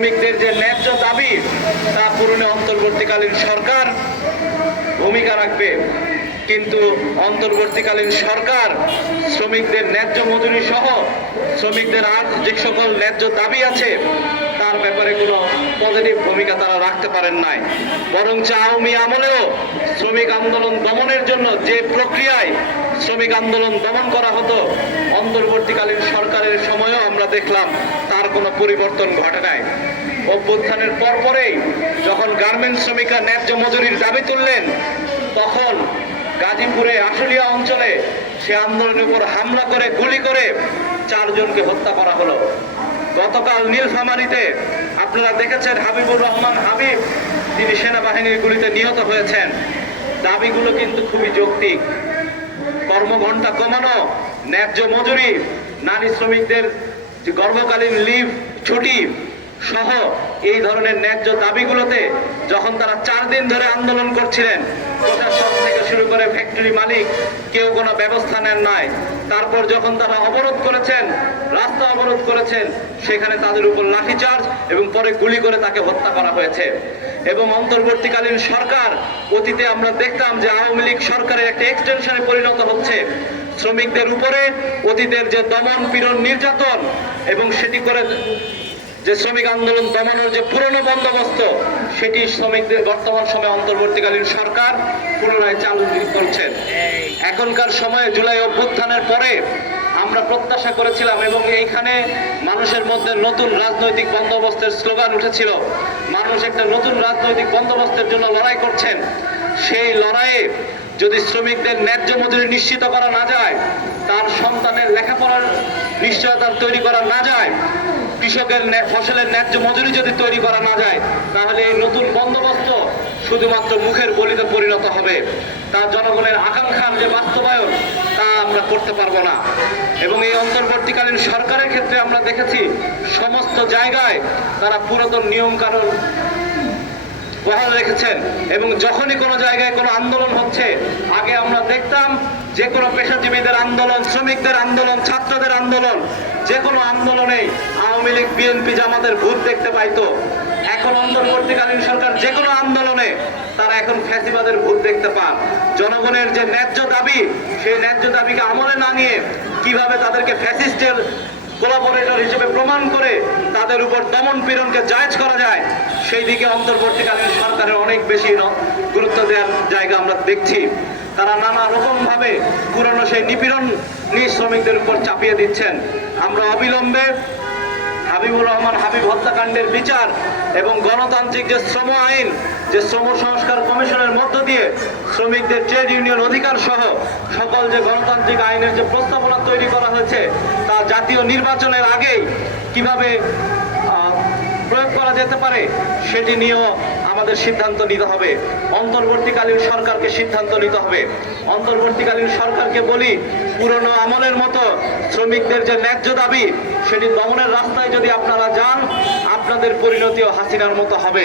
শ্রমিকদের যে ন্যায্য দাবি তা পূরণে অন্তর্বর্তীকালীন সরকার ভূমিকা রাখবে। কিন্তু অন্তর্বর্তীকালীন সরকার শ্রমিকদের ন্যায্য মজুরি সহ শ্রমিকদের আর যে সকল ন্যায্য দাবি আছে তার ব্যাপারে কোনো পজিটিভ ভূমিকা তারা রাখতে পারেন নাই। বরঞ্চ আওয়ামী আমলেও শ্রমিক আন্দোলন দমনের জন্য যে প্রক্রিয়ায় শ্রমিক আন্দোলন দমন করা হতো, অন্তর্বর্তীকালীন সরকারের সময়ও আমরা দেখলাম তার কোনো পরিবর্তন ঘটে নাই। অভ্যুত্থানের পরপরেই যখন গার্মেন্টস শ্রমিকরা ন্যায্য মজুরির দাবি তুললেন, তখন গাজীপুরে আশুলিয়া অঞ্চলে সে আন্দোলনের উপর হামলা করে গুলি করে 4 জনকে হত্যা করা হলো। গতকাল নীলফামারীতে আপনারা দেখেছেন হাবিবুর রহমান হাবিব, তিনি সেনাবাহিনীর গুলিতে নিহত হয়েছেন। দাবিগুলো কিন্তু খুবই যৌক্তিক। কর্মঘণ্টা কমানো, ন্যায্য মজুরি, নারী শ্রমিকদের গর্ভকালীন লিভ ছুটি সহ এই ধরনের ন্যায্য দাবিগুলোতে যখন তারা 4 দিন ধরে আন্দোলন করছিলেন, প্রশাসন থেকে শুরু করে ফ্যাক্টরি মালিক কেউ কোনো ব্যবস্থা নেন নাই। তারপর যখন তারা অবরোধ করেছেন, রাস্তা অবরোধ করেছেন, সেখানে তাদের উপর লাঠিচার্জ এবং পরে গুলি করে তাকে হত্যা করা হয়েছে। এবং অন্তর্বর্তীকালীন সরকার, অতীতে আমরা দেখতাম যে আওয়ামী লীগ সরকারের একটা এক্সটেনশনে পরিণত হচ্ছে শ্রমিকদের উপরে অতীতের যে দমন পীড়ন নির্যাতন, এবং সেটি করে যে শ্রমিক আন্দোলন দমানোর যে পুরনো বন্দোবস্ত, সেটি শ্রমিকদের বর্তমান সময়ে অন্তর্বর্তীকালীন সরকার পুনরায় চালু করছেন। এখনকার সময়ে জুলাই অভ্যুত্থানের পরে আমরা প্রত্যাশা করেছিলাম এবং এইখানে মানুষের মধ্যে নতুন রাজনৈতিক বন্দোবস্তের স্লোগান উঠেছিল। মানুষ একটা নতুন রাজনৈতিক বন্দোবস্তের জন্য লড়াই করছেন। সেই লড়াইয়ে যদি শ্রমিকদের ন্যায্য মজুরি নিশ্চিত করা না যায়, তার সন্তানের লেখাপড়ার নিশ্চয়তা তৈরি করা না যায়, কৃষকের ফসলের ন্যায্য মজুরি যদি তৈরি করা না যায়, তাহলে এই নতুন বন্দোবস্ত শুধুমাত্র মুখের বলিতে পরিণত হবে। তা জনগণের আকাঙ্ক্ষার যে বাস্তবায়ন, তা আমরা করতে পারবো না। এবং এই অন্তর্বর্তীকালীন সরকারের ক্ষেত্রে আমরা দেখেছি সমস্ত জায়গায় তারা পুরাতন নিয়ম কানুন বহাল রেখেছেন। এবং যখনই কোনো জায়গায় কোনো আন্দোলন হচ্ছে, আগে আমরা দেখতাম যে কোনো পেশাজীবীদের আন্দোলন, শ্রমিকদের আন্দোলন, ছাত্রদের আন্দোলন, যে কোনো আন্দোলনেই আওয়ামী লীগ, বিএনপি, জামাতের ভূত দেখতে পাইতো। এখন অন্তর্বর্তীকালীন সরকার যে কোনো আন্দোলনে তারা এখন ফ্যাসিবাদের ভূত দেখতে পান। জনগণের যে ন্যায্য দাবি, সেই ন্যায্য দাবিকে আমলে না নিয়ে কিভাবে তাদেরকে ফ্যাসিস্টের কোলাবোরেটর হিসেবে প্রমাণ করে তাদের উপর দমন পীড়নকে জায়েজ করা যায়, সেই দিকে অন্তর্বর্তীকালীন সরকারের অনেক বেশি গুরুত্ব দেওয়ার জায়গা আমরা দেখছি। তারা নানা রকম ভাবে পুরনো সেই নিপীড়ন নিজ শ্রমিকদের উপর চাপিয়ে দিচ্ছেন। আমরা অবিলম্বে হাবিবুর রহমান হাবিব হত্যাকাণ্ডের বিচার এবং গণতান্ত্রিক যে শ্রম আইন, যে শ্রম সংস্কার কমিশনের মধ্য দিয়ে শ্রমিকদের ট্রেড ইউনিয়ন অধিকার সহ সকল যে গণতান্ত্রিক আইনের যে প্রস্তাবনা তৈরি করা হয়েছে, তা জাতীয় নির্বাচনের আগেই কিভাবে প্রয়োগ করা যেতে পারে, সেটি নিয়েও আমাদের সিদ্ধান্ত নিতে হবে। অন্তর্বর্তীকালীন সরকারকে সিদ্ধান্ত নিতে হবে। অন্তর্বর্তীকালীন সরকারকে বলি, পুরনো আমলের মতো শ্রমিকদের যে ন্যায্য দাবি, সেটি দমনের রাস্তায় যদি আপনারা যান, আপনাদের পরিণতিও হাসিনার মতো হবে।